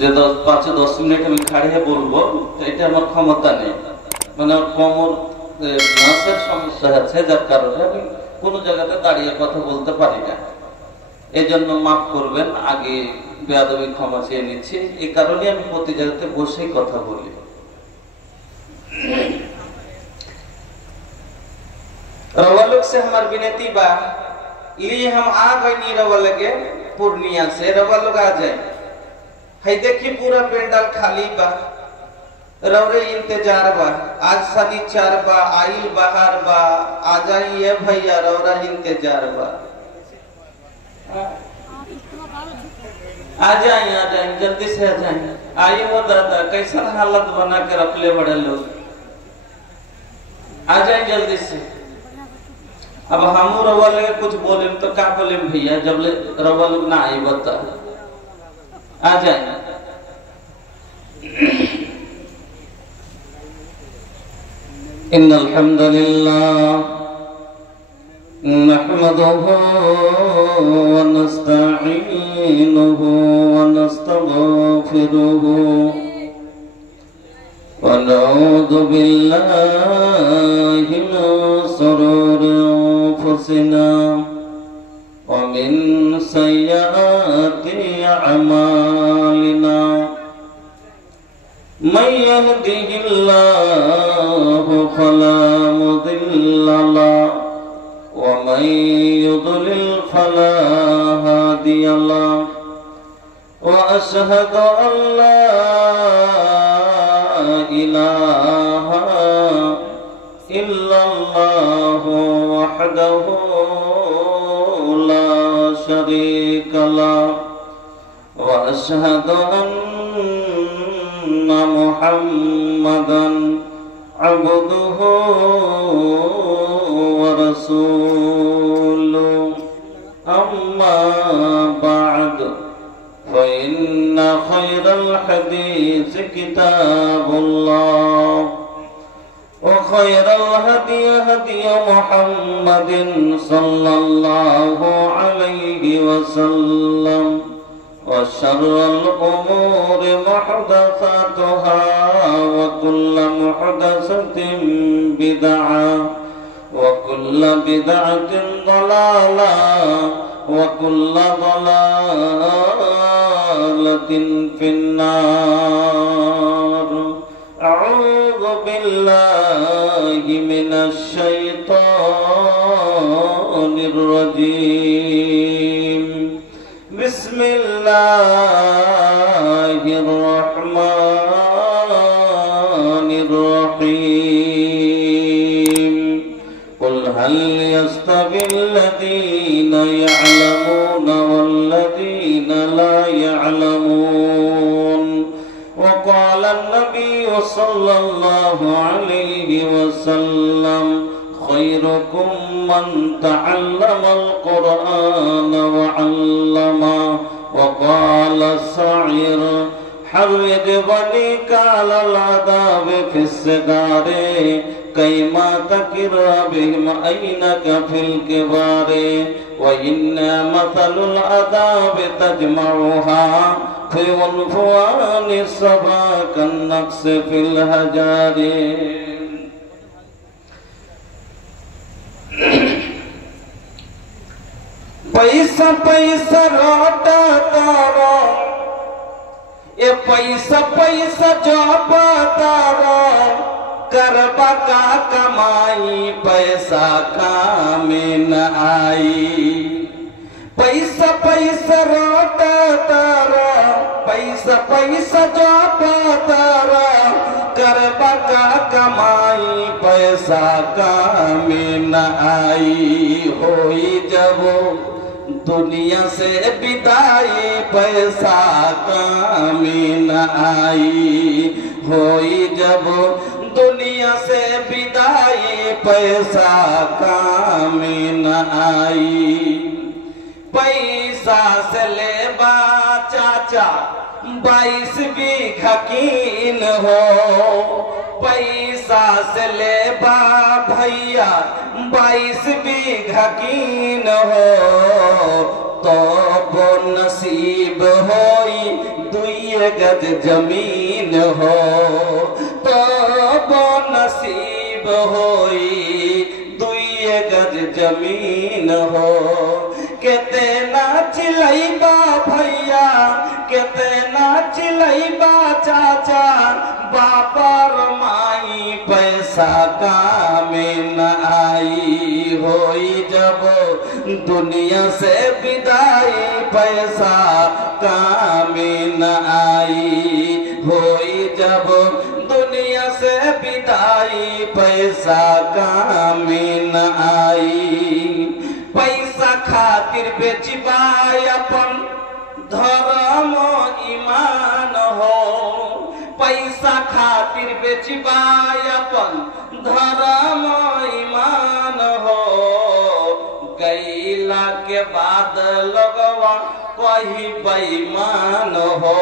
যে 5-10 মিনিট আমি খাড়িয়ে বলবো, এটা আমার ক্ষমতা নেই। মানে আমার কোমর নাসের সমস্যা আছে, যার কারণে আমি কোনো জায়গাতে দাঁড়িয়ে কথা বলতে পারি না। এই জন্য মাফ করবেন, আগে বেয়াদবি ক্ষমা চেয়ে নিচ্ছি। এই কারণে আমি প্রতি জায়গাতে বসেই কথা বলি। रवा लोग से हमारी विनती बा, लिए हम आ गए नहीं रवा लगे पूर्णिया से, रवा लोग आ जाए। है देखिए पूरा पेंडाल खाली बा, रवरे इंतजार बा। आज शनिचर बा, आइल बाहर बा, आ जाइए भैया, रवरा इंतजार बा। आ जाए जल्दी से आ जाए। आइए वो दादा, कैसा हालत बना के रख ले बड़े लोग, आ जाए जल्दी से। अब हम रवा लगे कुछ बोले तो क्या बोले भैया, जब रवा लोग ना आई बता, आ जाए। इन्नल हम्दुलिल्लाह नहमदुहु व नस्तईनुहु व नस्तगफिरुहु व नऊज़ु बिल्लाहि मिन शुरूरि अनफुसिना व मिन सय्यिआति अअमालिना। मन यहदिहिल्लाहु फला मुदिल्ल लहु व मन युद्लिल फला हादिय लहु व अशहदु अन ला इलाहा इल्लल्लाहु वहदहु ला शरीका लहु व अशहदु अन्ना मुहम्मदन अब्दुहु व रसूलुहु। अम्मा बअद फ़इन्न खैरल हदीस किताबुल्लाह व खैरल हदी हदी मुहम्मदिन सल्लल्लाहु अलैहि वसल्लम व शर्रल उमूरि मुहदसातुहा व कुल्लु मुहदसतिन बिदअह व कुल्लु बिदअतिन दलालह व कुल्लु दलालतिन फिन्नार। अऊज़ु बिल्लाहि मिनश शैतानिर रजीम। बिस्मिल्लाहिर रहमानिर रहीम। कुल हल यस्तविल्लज़ीना यअलमूना वल्लज़ीना ला यअलमून। वक़ाल अन्नबिय्यु सल्लल्लाहु अलैहि वसल्लम खैरुकुम मन तअल्लमल कुरआन व अल्लमा। वक़ाल शाइर हर्रिज बनीका अलल अदाबि फिस्सिगारे कैमा तकिरा बिहिम ऐनका फिल किबारे व इन्ना मसलुल अदाबि तजमउहा फी उन्फुआनि सबा कन्नक्स फिल हजारे। पैसा पैसा रोटा तारा, ये पैसा पैसा जपा तारा, करबा का कमाई पैसा काम न आई। पैसा पैसा रोटा तारा, पैसा पैसा जपा तारा, करबा का कमाई पैसा काम न आई। होई जब दुनिया से विदाई पैसा काम न आई। होई जब दुनिया से विदाई पैसा काम न आई। पैसा से लेबा चाचा 22 बीघा कीन हो, पैसा से लेबा भैया 22 बीघा कीन हो। तो वो नसीब होई दुई गज जमीन हो तब नसीब होई दुई गज जमीन हो। केतना चिलैबा भैया केतना चिलैबा चाचा बापर माई पैसा कामे न आई होई जब दुनिया से विदाई पैसा कामे न आई होई जब दुनिया से विदाई पैसा कामे न आई। पैसा खातिर बेचबाय अपन धर्म ईमान हो पैसा खातिर बेचबाय अपन धर्म ईमान हो। गैला के बाद लगवा कही बेईमान हो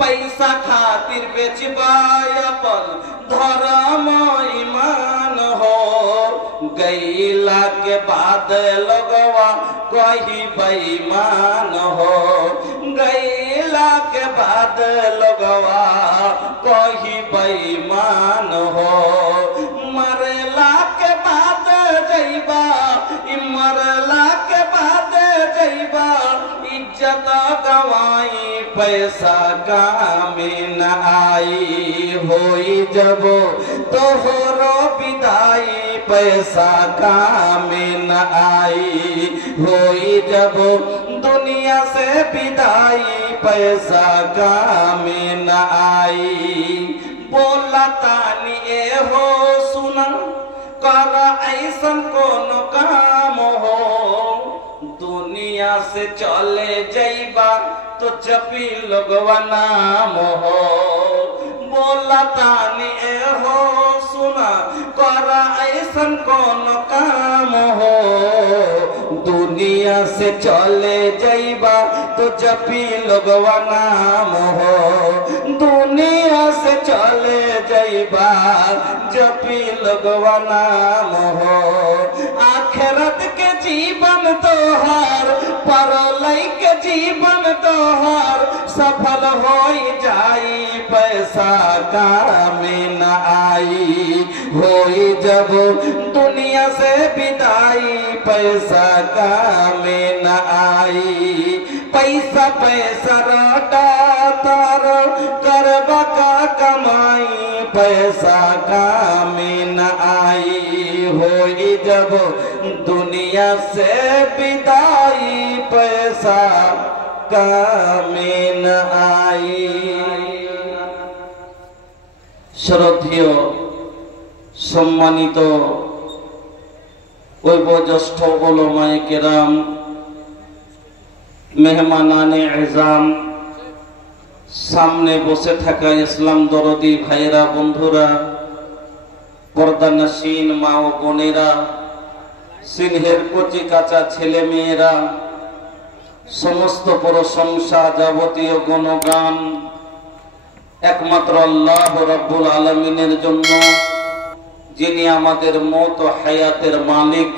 पैसा खातिर बेचबाय अपन धर्म ईमान हो। गैला के बाद लगवा कही बेईमान हो गैला के बाद लगवा कही बेईमान हो। मरला के बाद जइबा मरला के बाद जइबा इज्जत गवाई पैसा कामे न आई होई जब तोहरो विदाई पैसा कामे न आई होई जब दुनिया से विदाई पैसा कामे न आई। बोला तानी ए हो सुना कर ऐसन कोनो काम हो दुनिया से चले जइबा तो जपी लोगवा नाम हो। बोला तानी ए हो सुना कर ऐसन कोनो काम हो दुनिया से चले जइबा तो जपी लोगवा नाम हो। दुनिया से चले जइबा जपी लोगवा नाम हो। आखिरत के जीवन तोहार परलय के जीवन तोहार सफल होई जाई पैसा कामे न आई होई जब दुनिया से विदाई पैसा कामे न आई। पैसा पैसा रटा तारो करबा का कमाई पैसा कामे न आई होई जब दुनिया से विदाई पैसा कामे न आई। श्रद्धेय सम्मानित वयोज्येष्ठ उलमाए केराम मेहमानाने एजाम सामने बसे थाका इस्लाम दरदी भाईरा बंधुरा पर्दानसीन मा ओ बोनेरा सिंहेर कचि काचा छेले मेয়েরা समस्त प्रशंसा जाबतीय गुणगान एकमात्र अल्लाह रब्बुल आलमीनेर जन्य जिनि आमादेर मौत ओ हायातेर मालिक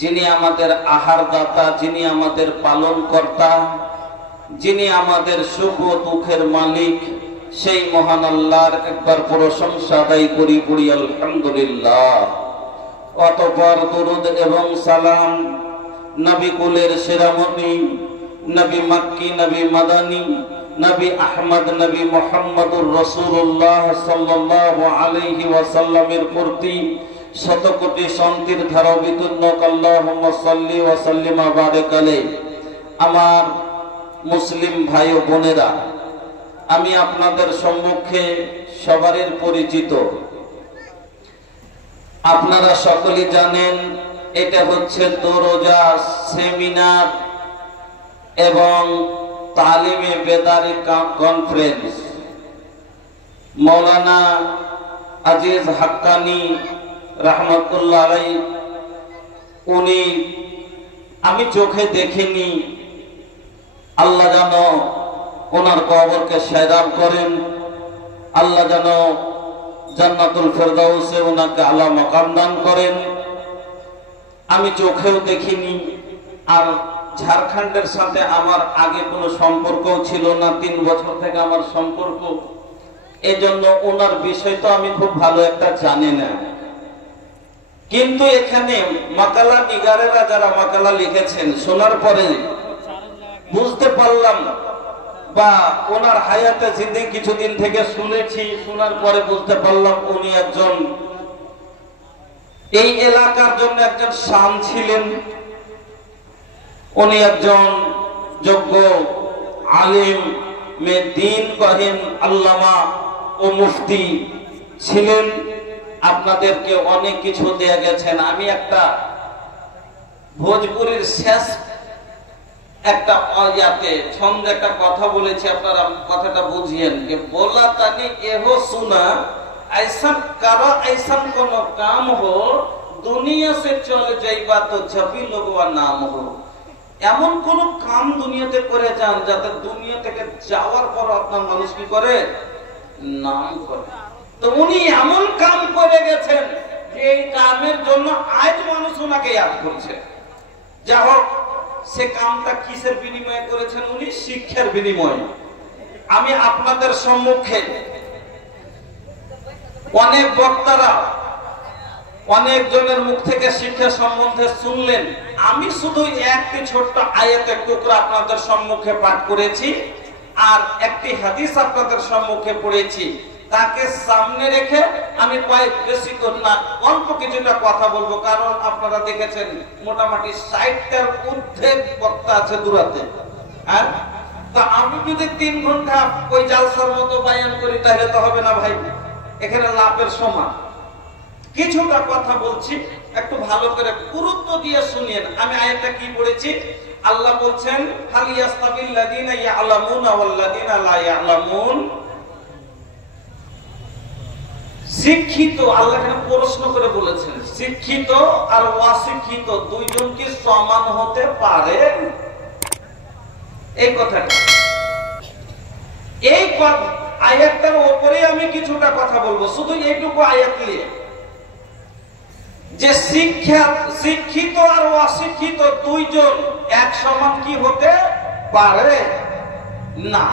जिनि आमादेर आहार दाता जिनि आमादेर पालन कर्ता जिनि आमादेर सुख ओ दुखेर मालिक सेई महान आल्लाहर एकबार प्रशंसा आदाय करी पड़ी आलহামদুলিল্লাহ। अतःपर दुरूद एवं सालाम नबी कुलेर शिरोमणि नबी मक्की नबी मदानी नबी अहमद नबी मुहम्मदुर रसूलुल्लाह सल्लल्लाहु अलैहि वसल्लमेर प्रति शत कोटी शांतिर धारा बितुन्नक अल्लाहुम्मा सल्ली व सल्लिम व बारिक अलैहि। आमार मुस्लिम भाई ओ बोनेरा आमी आपनादेर सम्मुखे सबारेर परिचित आपनारा सकलेई जानेन এটা হচ্ছে দোরোজা সেমিনার এবং তালিমে বেদারি কনফারেন্স। মৌলানা আজিজ হাক্কানি রহমতুল্লাহ আলাইহি উনি আমি চোখে দেখিনি আল্লাহ যেন ওনার কবরকে সেরাব করেন আল্লাহ যেন জান্নাতুল ফেরদাউসে ওনাকে আলা মাকাম দান করেন। আমি চোখেও দেখিনি আর ঝাড়খণ্ডের সাথে আমার আগে কোনো সম্পর্ক ছিল না, 3 বছর থেকে আমার সম্পর্ক, এজন্য ওনার বিষয় তো আমি খুব ভালো একটা জানি না। কিন্তু এখানে মাকালা নিগারেরা যারা মাকালা লিখেছেন, শোনার পরে বুঝতে পারলাম, বা ওনার হায়াতে জিন্দেগি কিছুদিন থেকে শুনেছি, শোনার পরে বুঝতে পারলাম উনি একজন এই এলাকার জন্য একজন শান ছিলেন। উনি একজন যোগ্য আলিম মে দ্বীন কহেন, আল্লামা ও মুফতি ছিলেন। আপনাদেরকে অনেক কিছু দিয়ে গেছেন। আমি একটা ভোজপুরির শেষ একটা ছন্দে একটা কথা বলেছি, আপনারা কথাটা বুঝিয়েন कि बोला तानी एहो सुना ऐसा करो ऐसा कोनो काम हो दुनिया से चल जाइबा तो जबी लोगवा नाम हो। এমন কোন কাম দুনিয়াতে করে যান যাতে দুনিয়া থেকে যাওয়ার পর আপনার মানুষ কি করে, নাম করে। তো উনি এমন কাম করে গেছেন যে এই কামের জন্য আজ মানুষ ওনাকে ইয়াদ করছে। যা হোক, সে কামটা কিসের বিনিময়ে করেছেন? উনি শিক্ষার বিনিময়ে। আমি আপনাদের সম্মুখে অনেক বক্তারা অনেক জনের মুখ থেকে শিক্ষা সম্বন্ধে শুনলেন। আমি শুধু একটি ছোট্ট আয়াতের টুকরা আপনাদের সম্মুখে পাঠ করেছি আর একটি হাদিস আপনাদের সম্মুখে পড়েছি। তাকে সামনে রেখে আমি বেশি না অল্প কিছুটা কথা বলবো, কারণ আপনারা দেখেছেন মোটামুটি 60টার ঊর্ধ্বে বক্তা আছে দূরাতে। আর তা আমি যদি 3 ঘন্টা ওই জালসার মতো বায়ান করি তাহলে তো হবে না ভাই, এখানে লাভের সমান। কিছুটা কথা বলছি, একটু ভালো করে গুরুত্ব দিয়ে শুনিয়েন। আমি আয়াতটা কি পড়েছি? আল্লাহ বলছেন হাল ইয়াস্তাবিল লাযিনা ইয়ালামুনা ওয়াল লাযিনা লা ইয়ালামুন। শিক্ষিত, আল্লাহ এখানে প্রশ্ন করে বলেছেন, শিক্ষিত আর অশিক্ষিত দুইজন কি সমান হতে পারে? এই কথাটা, এই আয়াতটার উপরে আমি কিছুটা কথা বলবো, শুধু এইটুকু আয়াত নিয়ে, যে শিক্ষিত আর অশিক্ষিত দুইজন এক সমান কি হতে পারে না।